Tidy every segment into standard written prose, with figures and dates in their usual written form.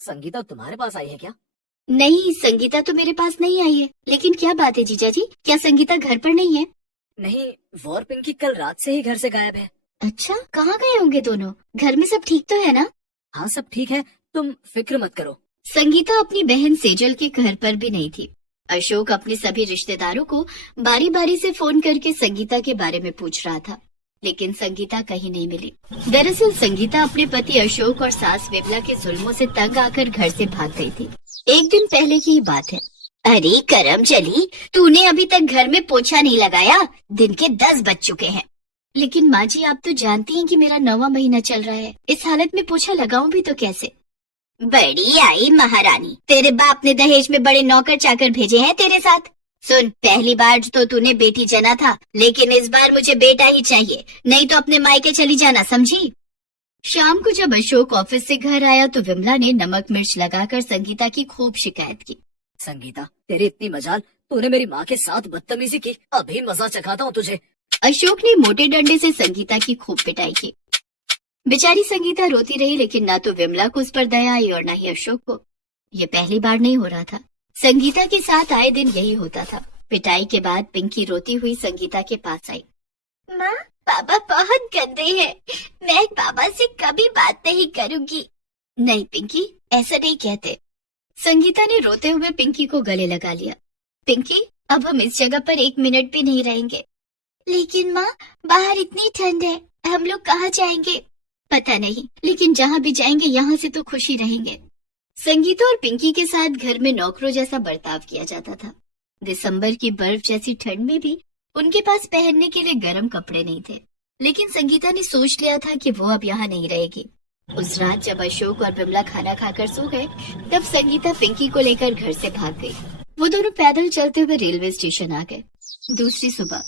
संगीता तुम्हारे पास आई है क्या? नहीं, संगीता तो मेरे पास नहीं आई है। लेकिन क्या बात है जीजा जी, क्या संगीता घर पर नहीं है? नहीं, वो और पिंकी कल रात से ही घर से गायब है। अच्छा, कहाँ गए होंगे दोनों? घर में सब ठीक तो है ना? हाँ, सब ठीक है, तुम फिक्र मत करो। संगीता अपनी बहन सेजल के घर पर भी नहीं थी। अशोक अपने सभी रिश्तेदारों को बारी बारी से फोन करके संगीता के बारे में पूछ रहा था, लेकिन संगीता कहीं नहीं मिली। दरअसल संगीता अपने पति अशोक और सास विमला के जुल्मों से तंग आकर घर से भाग गई थी। एक दिन पहले की ही बात है। अरे करमचली, तूने अभी तक घर में पोछा नहीं लगाया? दिन के 10 बज चुके हैं। लेकिन माँ जी, आप तो जानती हैं कि मेरा 9वां महीना चल रहा है। इस हालत में पोछा लगाऊं भी तो कैसे? बड़ी आई महारानी, तेरे बाप ने दहेज में बड़े नौकर चाकर भेजे हैं तेरे साथ। सुन, पहली बार तो तूने बेटी जना था, लेकिन इस बार मुझे बेटा ही चाहिए, नहीं तो अपने मायके चली जाना, समझी? शाम को जब अशोक ऑफिस से घर आया तो विमला ने नमक मिर्च लगाकर संगीता की खूब शिकायत की। संगीता, तेरी इतनी मजाल, तूने मेरी माँ के साथ बदतमीजी की, अभी मजा चखाता हूँ तुझे। अशोक ने मोटे डंडे से संगीता की खूब पिटाई की। बेचारी संगीता रोती रही, लेकिन ना तो विमला को उस पर दया आई और ना ही अशोक को। ये पहली बार नहीं हो रहा था। संगीता के साथ आए दिन यही होता था। पिटाई के बाद पिंकी रोती हुई संगीता के पास आई। माँ, पापा बहुत गंदे हैं, मैं पापा से कभी बात नहीं करूंगी। नहीं पिंकी, ऐसा नहीं कहते। संगीता ने रोते हुए पिंकी को गले लगा लिया। पिंकी, अब हम इस जगह पर 1 मिनट भी नहीं रहेंगे। लेकिन माँ, बाहर इतनी ठंड है, हम लोग कहाँ जाएंगे? पता नहीं, लेकिन जहाँ भी जाएंगे यहाँ से तो खुश ही रहेंगे। संगीता और पिंकी के साथ घर में नौकरों जैसा बर्ताव किया जाता था। दिसंबर की बर्फ जैसी ठंड में भी उनके पास पहनने के लिए गर्म कपड़े नहीं थे। लेकिन संगीता ने सोच लिया था कि वो अब यहाँ नहीं रहेगी। उस रात जब अशोक और विमला खाना खाकर सो गए, तब संगीता पिंकी को लेकर घर से भाग गई। वो दोनों पैदल चलते हुए रेलवे स्टेशन आ गए। दूसरी सुबह।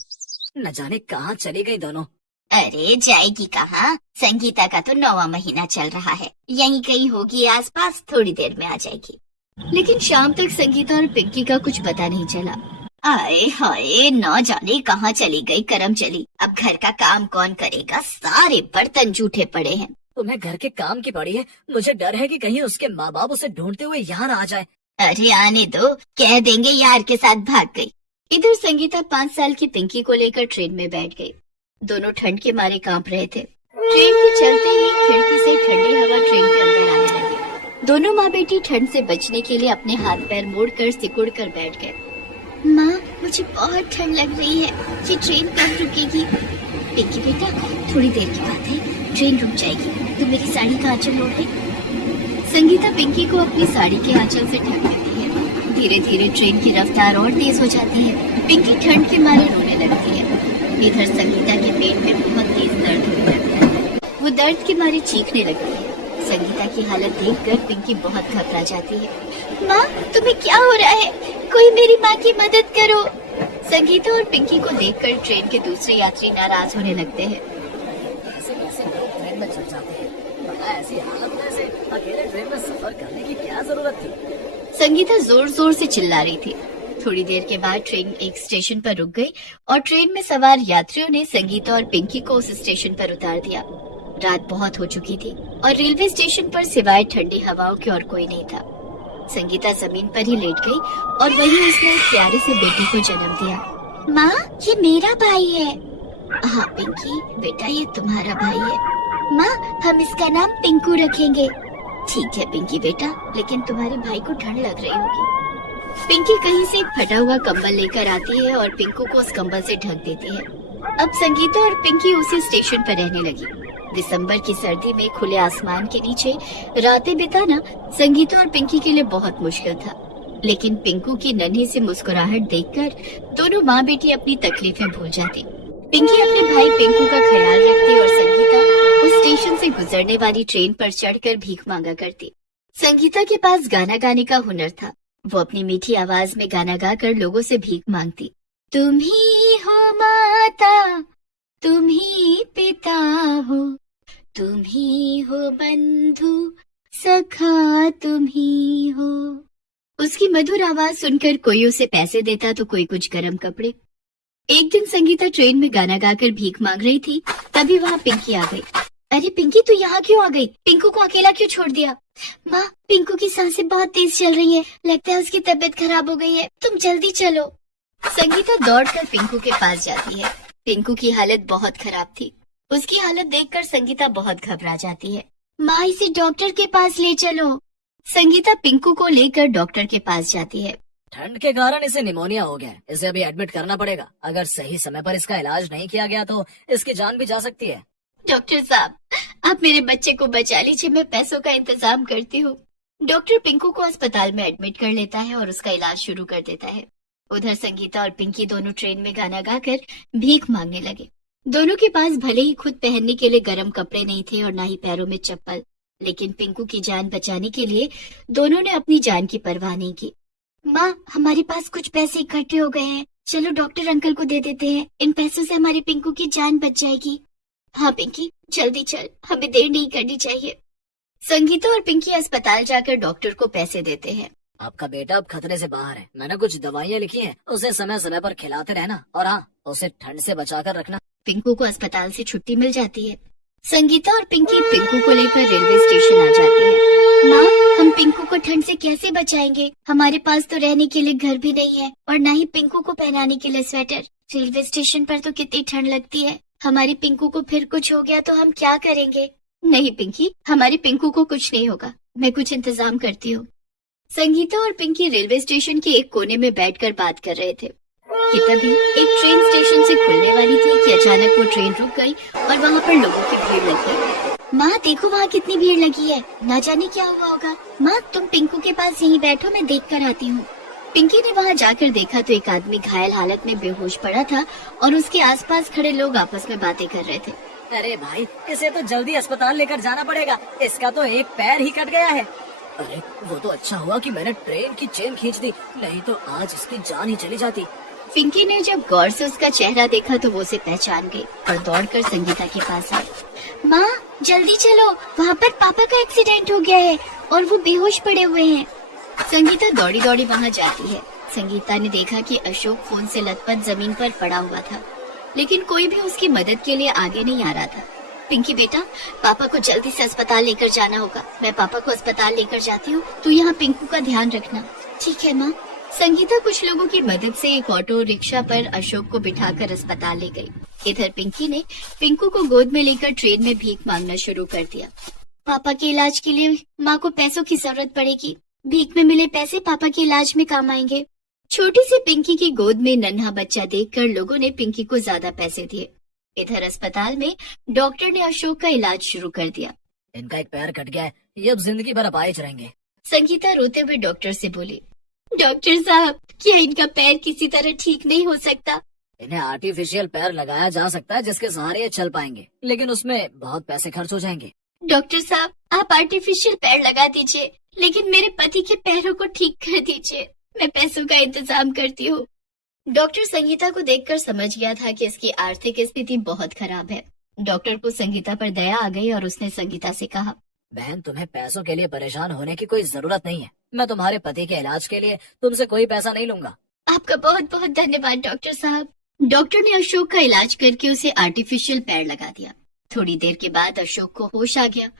न जाने कहाँ चली गई दोनों। अरे जाएगी कहाँ? संगीता का तो 9वां महीना चल रहा है, यहीं कहीं होगी आसपास, थोड़ी देर में आ जाएगी। लेकिन शाम तक संगीता और पिंकी का कुछ पता नहीं चला। आए हाय, न जाने कहाँ चली गई करम चली। अब घर का काम कौन करेगा? सारे बर्तन जूठे पड़े हैं। तुम्हें घर के काम की पड़ी है, मुझे डर है कि कहीं उसके माँ बाप उसे ढूंढते हुए यहाँ ना आ जाए। अरे आने दो, कह देंगे यार के साथ भाग गई। इधर संगीता 5 साल की पिंकी को लेकर ट्रेन में बैठ गई। दोनों ठंड के मारे कांप रहे थे। ट्रेन के चलते ही खिड़की से ठंडी हवा ट्रेन के अंदर आने लगी। दोनों माँ बेटी ठंड से बचने के लिए अपने हाथ पैर मोड़कर सिकुड़ कर बैठ गए। माँ, मुझे बहुत ठंड लग रही है, ये ट्रेन कब रुकेगी? पिंकी बेटा, थोड़ी देर की बात है, ट्रेन रुक जाएगी, तो मेरी साड़ी का आंचल ओढ़ ले। संगीता पिंकी को अपनी साड़ी के आंचल से ढक देती है। धीरे धीरे ट्रेन की रफ्तार और तेज हो जाती है। पिंकी ठंड के मारे रोने लगती है। इधर संगीता के पेट में बहुत तेज दर्द होने लगता है। वो दर्द के मारे चीखने लगती है। संगीता की हालत देखकर पिंकी बहुत घबरा जाती है। माँ, तुम्हें क्या हो रहा है? कोई मेरी माँ की मदद करो। संगीता और पिंकी को देखकर ट्रेन के दूसरे यात्री नाराज होने लगते हैं। ऐसे कैसे लोग ट्रेन में चल जाते हैं? भला ऐसी हालत में से अकेले ट्रेन में सफर करने की क्या जरूरत थी? संगीता जोर जोर से चिल्ला रही थी। थोड़ी देर के बाद ट्रेन एक स्टेशन पर रुक गई और ट्रेन में सवार यात्रियों ने संगीता और पिंकी को उस स्टेशन पर उतार दिया। रात बहुत हो चुकी थी और रेलवे स्टेशन पर सिवाय ठंडी हवाओं के और कोई नहीं था। संगीता जमीन पर ही लेट गई और वहीं उसने एक प्यारे से बेटे को जन्म दिया। माँ, ये मेरा भाई है। हाँ पिंकी बेटा, ये तुम्हारा भाई है। माँ, हम इसका नाम पिंकू रखेंगे। ठीक है पिंकी बेटा, लेकिन तुम्हारे भाई को ठंड लग रही होगी। पिंकी कहीं से एक फटा हुआ कंबल लेकर आती है और पिंकू को उस कंबल से ढक देती है। अब संगीता और पिंकी उसी स्टेशन पर रहने लगी। दिसंबर की सर्दी में खुले आसमान के नीचे रातें बिताना संगीता और पिंकी के लिए बहुत मुश्किल था। लेकिन पिंकू की नन्ही सी मुस्कुराहट देखकर दोनों माँ बेटी अपनी तकलीफें भूल जाती। पिंकी अपने भाई पिंकू का ख्याल रखती और संगीता उस स्टेशन से गुजरने वाली ट्रेन पर चढ़कर भीख मांगा करती। संगीता के पास गाना गाने का हुनर था। वो अपनी मीठी आवाज में गाना गाकर लोगों से भीख मांगती। तुम ही हो माता, तुम ही पिता हो, तुम ही हो बंधु सखा, तुम ही हो। उसकी मधुर आवाज सुनकर कोई उसे पैसे देता तो कोई कुछ गर्म कपड़े। एक दिन संगीता ट्रेन में गाना गाकर भीख मांग रही थी, तभी वहाँ पिंकी आ गई। अरे पिंकी, तू यहाँ क्यों आ गई? पिंकू को अकेला क्यों छोड़ दिया? माँ, पिंकू की सांसें बहुत तेज चल रही हैं। लगता है उसकी तबीयत खराब हो गई है। तुम जल्दी चलो। संगीता दौड़कर पिंकू के पास जाती है। पिंकू की हालत बहुत खराब थी। उसकी हालत देखकर संगीता बहुत घबरा जाती है। माँ, इसे डॉक्टर के पास ले चलो। संगीता पिंकू को लेकर डॉक्टर के पास जाती है। ठंड के कारण इसे निमोनिया हो गया है। इसे अभी एडमिट करना पड़ेगा। अगर सही समय पर इसका इलाज नहीं किया गया तो इसकी जान भी जा सकती है। डॉक्टर साहब, आप मेरे बच्चे को बचा लीजिए, मैं पैसों का इंतजाम करती हूँ। डॉक्टर पिंकू को अस्पताल में एडमिट कर लेता है और उसका इलाज शुरू कर देता है। उधर संगीता और पिंकी दोनों ट्रेन में गाना गाकर भीख मांगने लगे। दोनों के पास भले ही खुद पहनने के लिए गर्म कपड़े नहीं थे और ना ही पैरों में चप्पल, लेकिन पिंकू की जान बचाने के लिए दोनों ने अपनी जान की परवाह नहीं की। माँ, हमारे पास कुछ पैसे इकट्ठे हो गए हैं, चलो डॉक्टर अंकल को दे देते हैं। इन पैसों से हमारे पिंकू की जान बच जाएगी। हाँ पिंकी, जल्दी चल, हमें देर नहीं करनी चाहिए। संगीता और पिंकी अस्पताल जाकर डॉक्टर को पैसे देते हैं। आपका बेटा अब खतरे से बाहर है। मैंने कुछ दवाइयाँ लिखी हैं, उसे समय समय पर खिलाते रहना और हाँ, उसे ठंड से बचाकर रखना। पिंकू को अस्पताल से छुट्टी मिल जाती है। संगीता और पिंकी पिंकू को लेकर रेलवे स्टेशन आ जाती है। माँ, हम पिंकू को ठंड से कैसे बचाएंगे? हमारे पास तो रहने के लिए घर भी नहीं है और न ही पिंकू को पहनाने के लिए स्वेटर। रेलवे स्टेशन पर तो कितनी ठंड लगती है। हमारी पिंकू को फिर कुछ हो गया तो हम क्या करेंगे? नहीं पिंकी, हमारी पिंकू को कुछ नहीं होगा, मैं कुछ इंतजाम करती हूँ। संगीता और पिंकी रेलवे स्टेशन के एक कोने में बैठकर बात कर रहे थे कि तभी एक ट्रेन स्टेशन से खुलने वाली थी कि अचानक वो ट्रेन रुक गई और वहाँ पर लोगों की भीड़ लग गई। माँ देखो, वहाँ कितनी भीड़ लगी है, ना जाने क्या हुआ होगा। माँ, तुम पिंकू के पास यहीं बैठो, मैं देख कर आती हूँ। पिंकी ने वहाँ जाकर देखा तो एक आदमी घायल हालत में बेहोश पड़ा था और उसके आसपास खड़े लोग आपस में बातें कर रहे थे। अरे भाई, इसे तो जल्दी अस्पताल लेकर जाना पड़ेगा, इसका तो एक पैर ही कट गया है। अरे वो तो अच्छा हुआ कि मैंने ट्रेन की चेन खींच दी, नहीं तो आज इसकी जान ही चली जाती। पिंकी ने जब गौर से उसका चेहरा देखा तो वो उसे पहचान गई और दौड़कर संगीता के पास आई। माँ, जल्दी चलो, वहाँ पर पापा का एक्सीडेंट हो गया है और वो बेहोश पड़े हुए हैं। संगीता दौड़ी दौड़ी वहाँ जाती है। संगीता ने देखा कि अशोक फोन से लथपथ जमीन पर पड़ा हुआ था, लेकिन कोई भी उसकी मदद के लिए आगे नहीं आ रहा था। पिंकी बेटा, पापा को जल्दी से अस्पताल लेकर जाना होगा। मैं पापा को अस्पताल लेकर जाती हूँ, तू यहाँ पिंकू का ध्यान रखना। ठीक है माँ। संगीता कुछ लोगों की मदद से एक ऑटो रिक्शा पर अशोक को बिठाकर अस्पताल ले गई। इधर पिंकी ने पिंकू को गोद में लेकर ट्रेन में भीख मांगना शुरू कर दिया। पापा के इलाज के लिए माँ को पैसों की जरूरत पड़ेगी। भीख में मिले पैसे पापा के इलाज में काम आएंगे। छोटी सी पिंकी की गोद में नन्हा बच्चा देखकर लोगों ने पिंकी को ज्यादा पैसे दिए। इधर अस्पताल में डॉक्टर ने अशोक का इलाज शुरू कर दिया। इनका एक पैर कट गया है, ये अब जिंदगी भर अपाहिज रहेंगे। संगीता रोते हुए डॉक्टर से बोली, डॉक्टर साहब, क्या इनका पैर किसी तरह ठीक नहीं हो सकता? इन्हें आर्टिफिशियल पैर लगाया जा सकता है जिसके सहारे ये चल पाएंगे, लेकिन उसमें बहुत पैसे खर्च हो जाएंगे। डॉक्टर साहब, आप आर्टिफिशियल पैर लगा दीजिए, लेकिन मेरे पति के पैरों को ठीक कर दीजिए। मैं पैसों का इंतजाम करती हूँ। डॉक्टर संगीता को देखकर समझ गया था कि इसकी आर्थिक स्थिति बहुत खराब है। डॉक्टर को संगीता पर दया आ गई और उसने संगीता से कहा, बहन, तुम्हें पैसों के लिए परेशान होने की कोई जरूरत नहीं है। मैं तुम्हारे पति के इलाज के लिए तुमसे कोई पैसा नहीं लूंगा। आपका बहुत बहुत धन्यवाद डॉक्टर साहब। डॉक्टर ने अशोक का इलाज करके उसे आर्टिफिशियल पैर लगा दिया। थोड़ी देर के बाद अशोक को होश आ गया।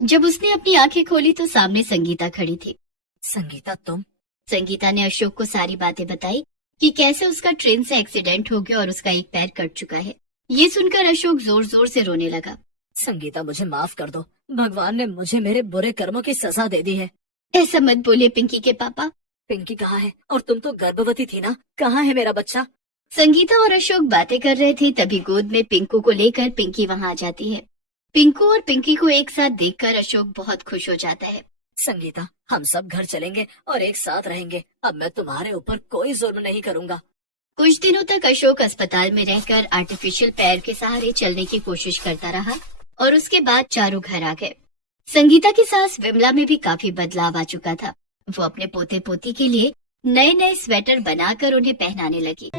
जब उसने अपनी आंखें खोली तो सामने संगीता खड़ी थी। संगीता, तुम? संगीता ने अशोक को सारी बातें बताई कि कैसे उसका ट्रेन से एक्सीडेंट हो गया और उसका एक पैर कट चुका है। ये सुनकर अशोक जोर जोर से रोने लगा। संगीता, मुझे माफ कर दो। भगवान ने मुझे मेरे बुरे कर्मों की सजा दे दी है। ऐसा मत बोलिए पिंकी के पापा। पिंकी कहाँ है? और तुम तो गर्भवती थी ना, कहाँ है मेरा बच्चा? संगीता और अशोक बातें कर रहे थे, तभी गोद में पिंकू को लेकर पिंकी वहाँ आ जाती है। पिंकू और पिंकी को एक साथ देखकर अशोक बहुत खुश हो जाता है। संगीता, हम सब घर चलेंगे और एक साथ रहेंगे। अब मैं तुम्हारे ऊपर कोई जुल्म नहीं करूँगा। कुछ दिनों तक अशोक अस्पताल में रहकर आर्टिफिशियल पैर के सहारे चलने की कोशिश करता रहा और उसके बाद चारों घर आ गए। संगीता की सास विमला में भी काफी बदलाव आ चुका था। वो अपने पोते पोती के लिए नए नए स्वेटर बनाकर उन्हें पहनाने लगी।